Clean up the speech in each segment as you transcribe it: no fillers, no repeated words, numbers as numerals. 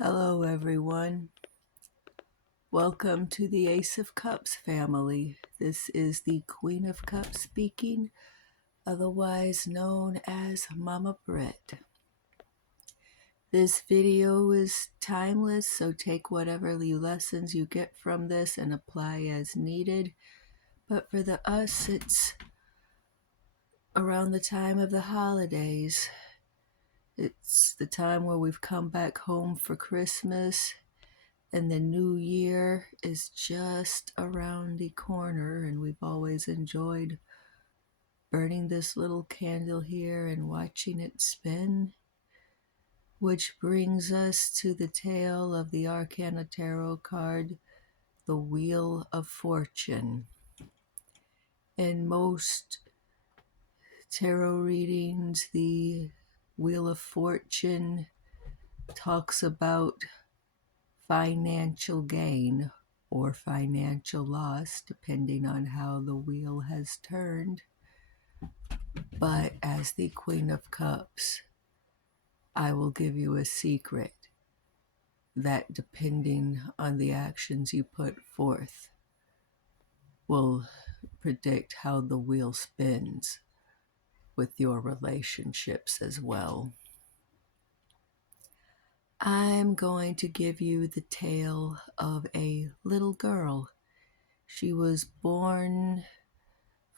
Hello, everyone. Welcome to the Ace of Cups family. This is the Queen of Cups speaking, otherwise known as Mama Brett. This video is timeless, so take whatever lessons you get from this and apply as needed. But for us, it's around the time of the holidays. It's the time where we've come back home for Christmas. And the new year is just around the corner, and we've always enjoyed burning this little candle here and watching it spin. Which brings us to the tale of the Arcana Tarot card, the Wheel of Fortune. In most tarot readings, the Wheel of Fortune talks about financial gain or financial loss, depending on how the wheel has turned. But as the Queen of Cups, I will give you a secret that, depending on the actions you put forth, will predict how the wheel spins with your relationships as well. I'm going to give you the tale of a little girl. She was born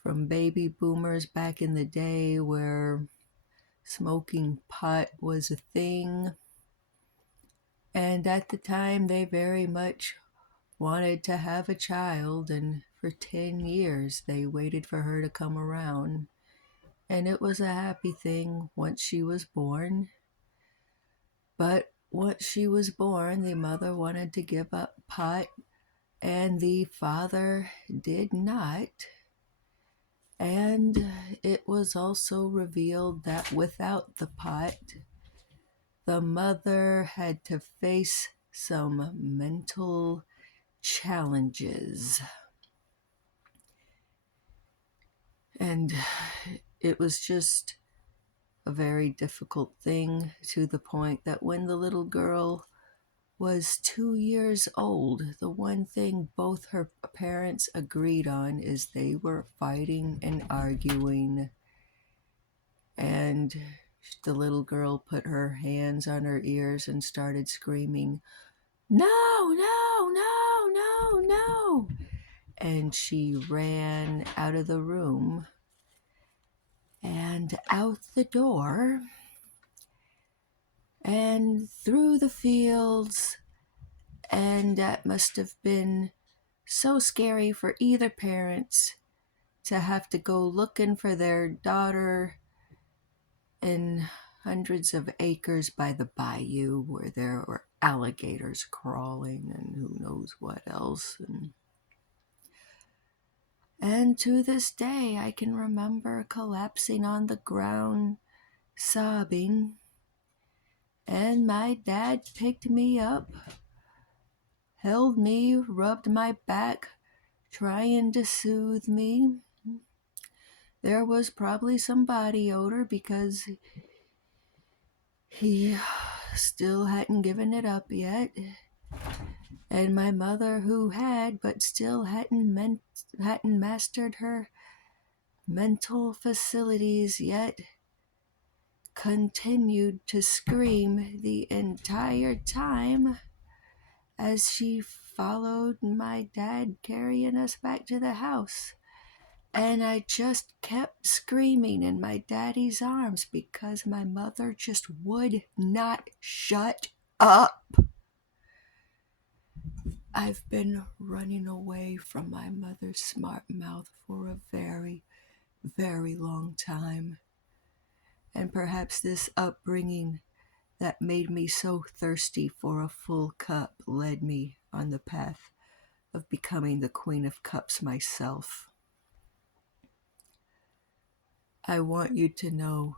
from baby boomers back in the day where smoking pot was a thing. And at the time, they very much wanted to have a child, and for 10 years they waited for her to come around. And it was a happy thing once she was born. But once she was born, the mother wanted to give up pot, and the father did not. And it was also revealed that without the pot, the mother had to face some mental challenges. And it was just a very difficult thing, to the point that when the little girl was 2 years old, the one thing both her parents agreed on is they were fighting and arguing. And the little girl put her hands on her ears and started screaming, "No, no, no, no, no." And she ran out of the room and out the door and through the fields. And that must have been so scary for either parents to have to go looking for their daughter in hundreds of acres by the bayou where there were alligators crawling and who knows what else. And to this day, I can remember collapsing on the ground, sobbing, and my dad picked me up, held me, rubbed my back, trying to soothe me. There was probably some body odor because he still hadn't given it up yet. And my mother, who had, but still hadn't mastered her mental facilities yet, continued to scream the entire time as she followed my dad carrying us back to the house. And I just kept screaming in my daddy's arms because my mother just would not shut up. I've been running away from my mother's smart mouth for a very, very long time. And perhaps this upbringing that made me so thirsty for a full cup led me on the path of becoming the Queen of Cups myself. I want you to know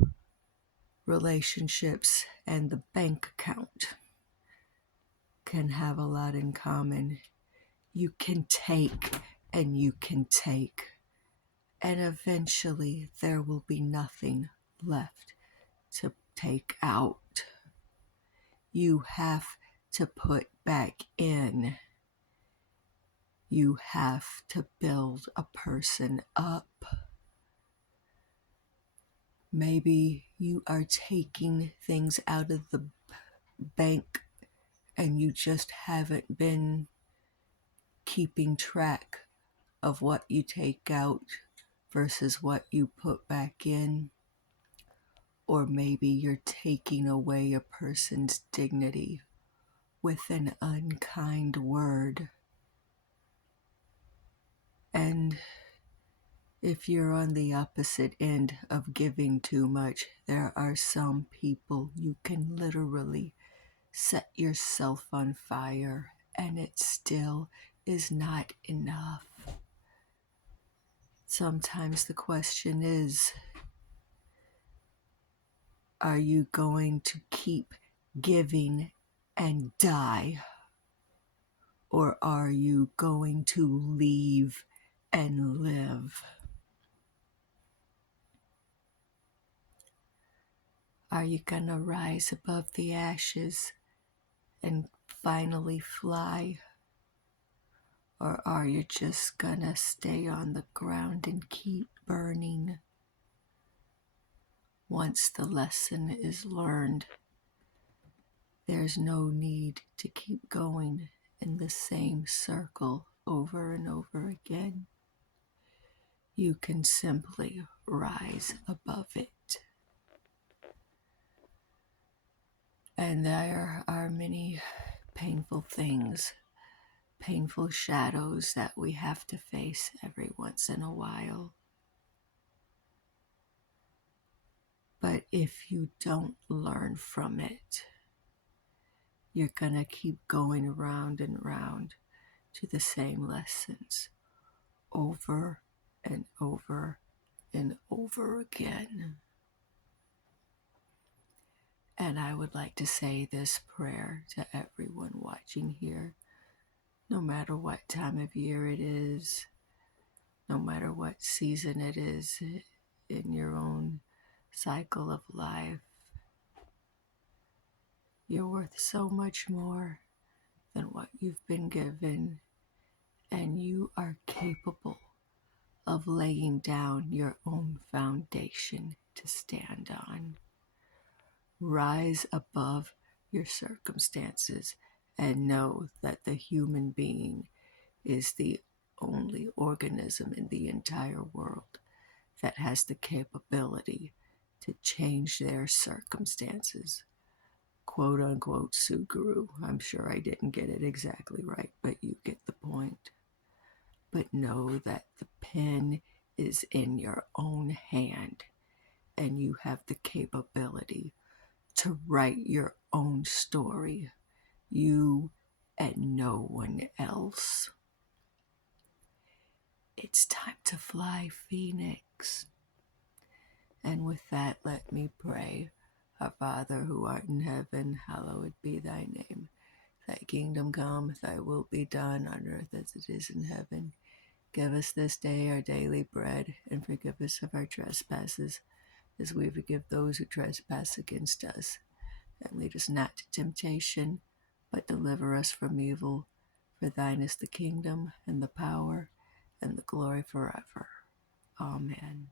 relationships and the bank account can have a lot in common. You can take and you can take, and eventually there will be nothing left to take out. You have to put back in. You have to build a person up. Maybe you are taking things out of the bank and you just haven't been keeping track of what you take out versus what you put back in. Or maybe you're taking away a person's dignity with an unkind word. And if you're on the opposite end of giving too much, there are some people you can literally set yourself on fire and it still is not enough. Sometimes the question is, are you going to keep giving and die? Or are you going to leave and live? Are you going to rise above the ashes and finally fly? Or are you just going to stay on the ground and keep burning? Once the lesson is learned, there's no need to keep going in the same circle over and over again. You can simply rise above it. And there are many painful things, painful shadows that we have to face every once in a while. But if you don't learn from it, you're going to keep going around and round to the same lessons over and over and over again. And I would like to say this prayer to everyone watching here, no matter what time of year it is, no matter what season it is in your own cycle of life. You're worth so much more than what you've been given, and you are capable of laying down your own foundation to stand on. Rise above your circumstances and know that the human being is the only organism in the entire world that has the capability to change their circumstances. Quote unquote Suguru. I'm sure I didn't get it exactly right, but you get the point. But know that the pen is in your own hand and you have the capability to write your own story. You and no one else. It's time to fly, Phoenix. And with that, let me pray. Our Father, who art in heaven, hallowed be thy name. Thy kingdom come, thy will be done on earth as it is in heaven. Give us this day our daily bread, and forgive us of our trespasses, as we forgive those who trespass against us. And lead us not to temptation, but deliver us from evil. For thine is the kingdom, and the power, and the glory forever. Amen.